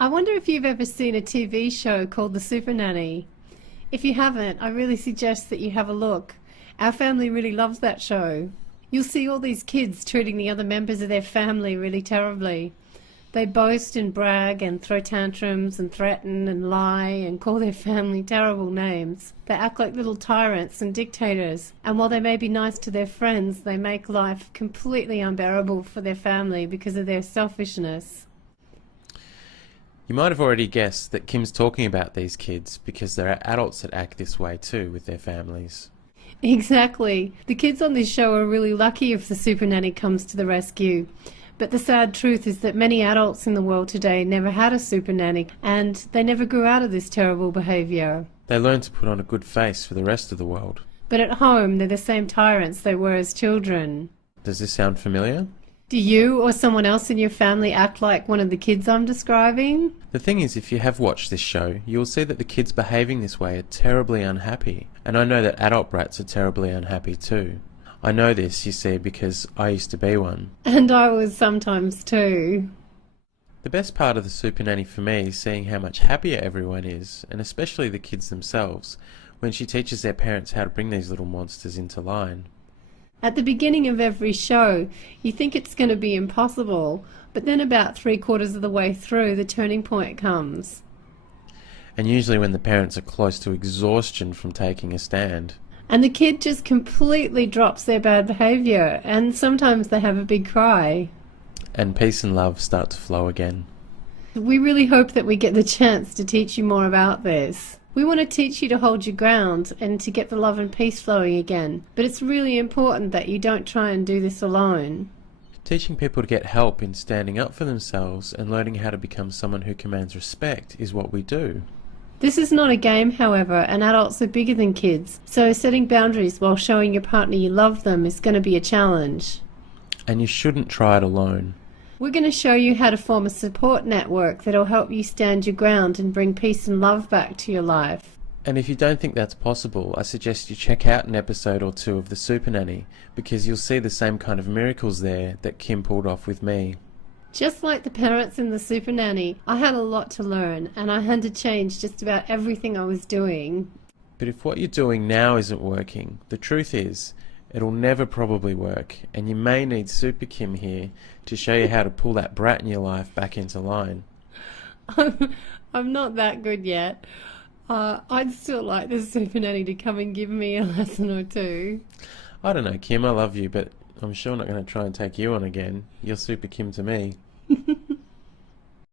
I wonder if you've ever seen a TV show called The Super Nanny. If you haven't, I really suggest that you have a look. Our family really loves that show. You'll see all these kids treating the other members of their family really terribly. They boast and brag and throw tantrums and threaten and lie and call their family terrible names. They act like little tyrants and dictators, and while they may be nice to their friends, they make life completely unbearable for their family because of their selfishness. You might have already guessed that Kim's talking about these kids because there are adults that act this way too with their families. Exactly. The kids on this show are really lucky if the super nanny comes to the rescue. But the sad truth is that many adults in the world today never had a super nanny, and they never grew out of this terrible behaviour. They learn to put on a good face for the rest of the world. But at home, they're the same tyrants they were as children. Does this sound familiar? Do you or someone else in your family act like one of the kids I'm describing? The thing is, if you have watched this show, you will see that the kids behaving this way are terribly unhappy. And I know that adult brats are terribly unhappy too. I know this, you see, because I used to be one. And I was sometimes too. The best part of the Super Nanny for me is seeing how much happier everyone is, and especially the kids themselves, when she teaches their parents how to bring these little monsters into line. At the beginning of every show, you think it's going to be impossible, but then about 3/4 of the way through, the turning point comes. And usually when the parents are close to exhaustion from taking a stand. And the kid just completely drops their bad behaviour, and sometimes they have a big cry. And peace and love start to flow again. We really hope that we get the chance to teach you more about this. We want to teach you to hold your ground and to get the love and peace flowing again, but it's really important that you don't try and do this alone. Teaching people to get help in standing up for themselves and learning how to become someone who commands respect is what we do. This is not a game, however, and adults are bigger than kids, so setting boundaries while showing your partner you love them is going to be a challenge. And you shouldn't try it alone. We're going to show you how to form a support network that'll help you stand your ground and bring peace and love back to your life. And if you don't think that's possible, I suggest you check out an episode or two of The Super Nanny, because you'll see the same kind of miracles there that Kim pulled off with me. Just like the parents in The Super Nanny, I had a lot to learn, and I had to change just about everything I was doing. But if what you're doing now isn't working, the truth is, it'll never probably work, and you may need Super Kim here to show you how to pull that brat in your life back into line. I'm not that good yet. I'd still like the Super Nanny to come and give me a lesson or two. I don't know, Kim, I love you, but I'm sure not going to try and take you on again. You're Super Kim to me.